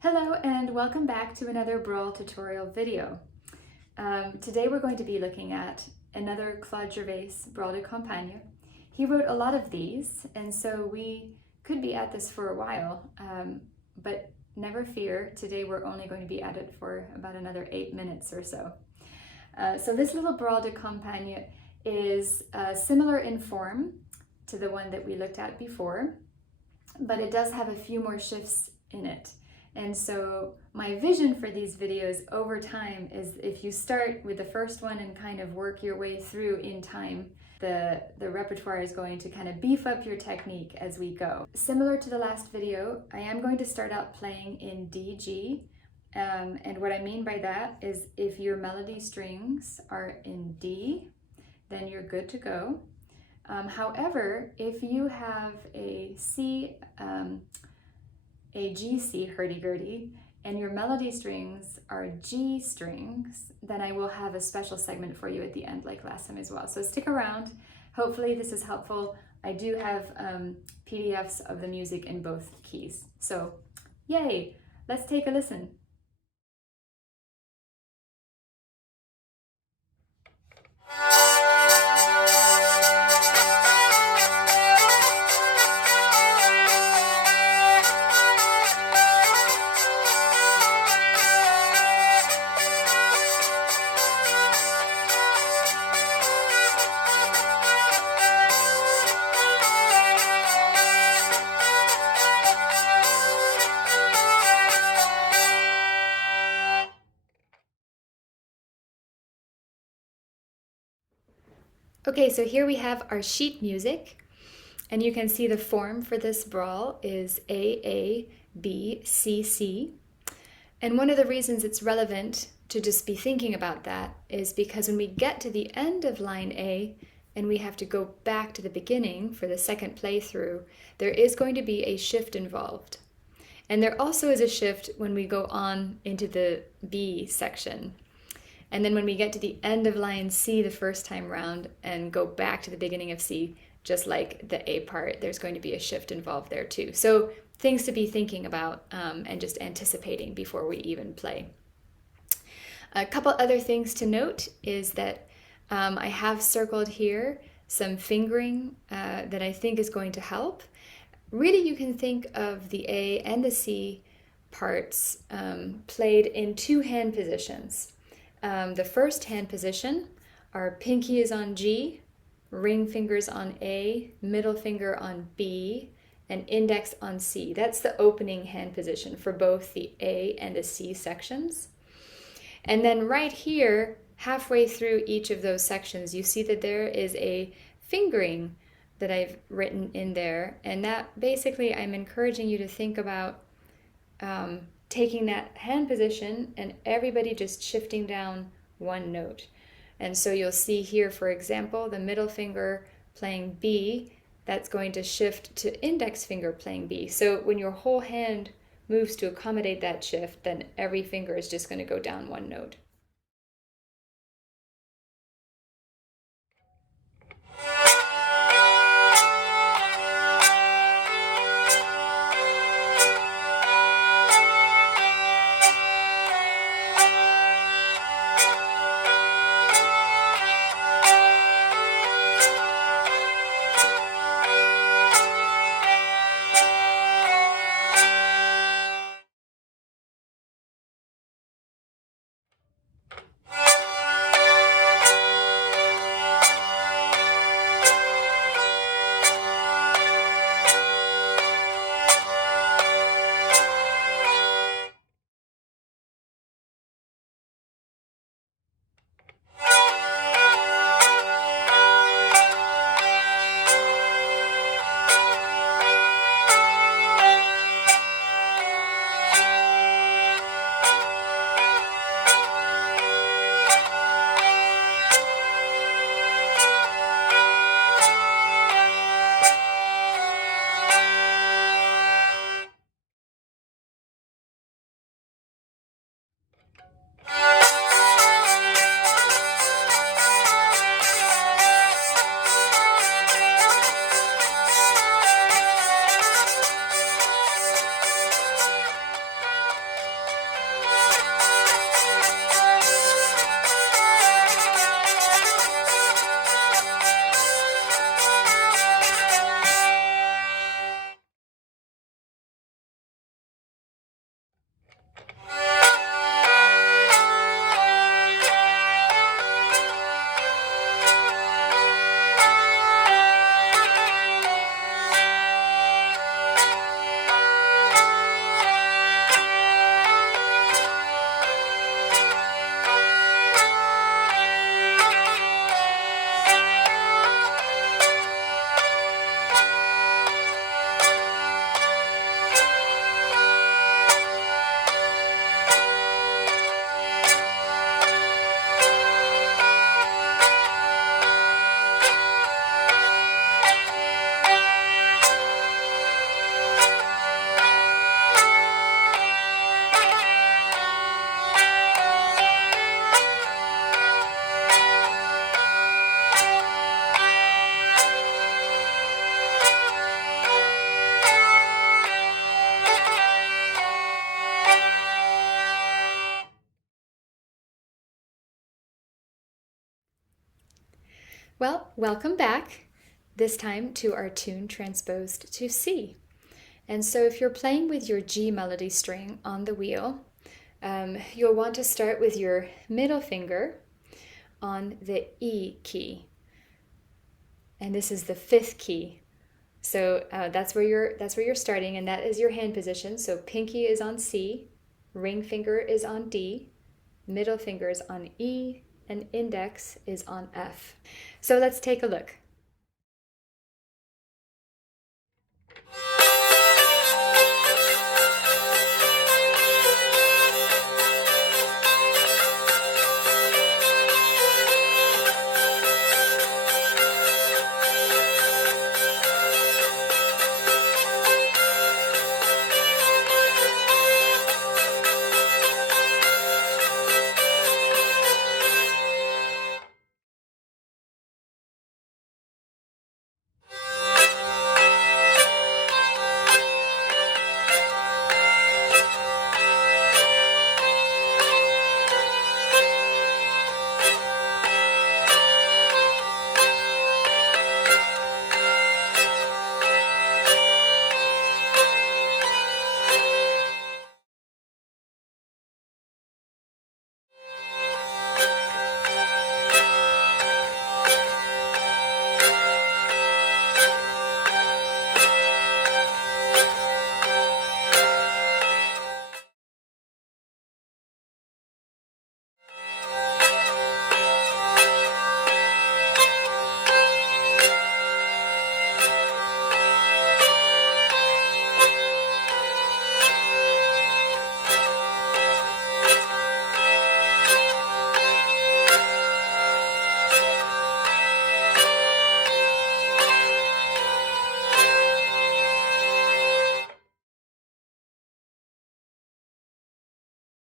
Hello and welcome back to another Branle tutorial video. Today we're going to be looking at another Claude Gervaise Branle de Campagne. He wrote a lot of these, and so we could be at this for a while, but never fear, today we're only going to be at it for about another 8 minutes or so. So this little Branle de Campagne is similar in form to the one that we looked at before, but it does have a few more shifts in it. And so my vision for these videos over time is if you start with the first one and kind of work your way through in time, the repertoire is going to kind of beef up your technique as we go. Similar to the last video, I am going to start out playing in DG. And what I mean by that is if your melody strings are in D, then you're good to go. However, if you have a G-C hurdy-gurdy and your melody strings are G strings, then I will have a special segment for you at the end like last time as well. So stick around. Hopefully this is helpful. I do have PDFs of the music in both keys. So yay, let's take a listen. Okay, so here we have our sheet music, and you can see the form for this Branle is A, A, B, C, C. And one of the reasons it's relevant to just be thinking about that is because when we get to the end of line A and we have to go back to the beginning for the second playthrough, there is going to be a shift involved. And there also is a shift when we go on into the B section. And then when we get to the end of line C the first time round and go back to the beginning of C, just like the A part, there's going to be a shift involved there too. So things to be thinking about and just anticipating before we even play. A couple other things to note is that I have circled here some fingering that I think is going to help. Really, you can think of the A and the C parts played in two hand positions. The first hand position, our pinky is on G, ring fingers on A, middle finger on B, and index on C. That's the opening hand position for both the A and the C sections. And then right here, halfway through each of those sections, you see that there is a fingering that I've written in there. And that basically, I'm encouraging you to think about taking that hand position and everybody just shifting down one note. And so you'll see here, for example, the middle finger playing B, that's going to shift to index finger playing B. So when your whole hand moves to accommodate that shift, then every finger is just going to go down one note. Well, welcome back, this time to our tune transposed to C. And so if you're playing with your G melody string on the wheel, you'll want to start with your middle finger on the E key. And this is the 5th key. So that's where you're starting, and that is your hand position. So pinky is on C, ring finger is on D, middle finger is on E, and index is on F. So let's take a look.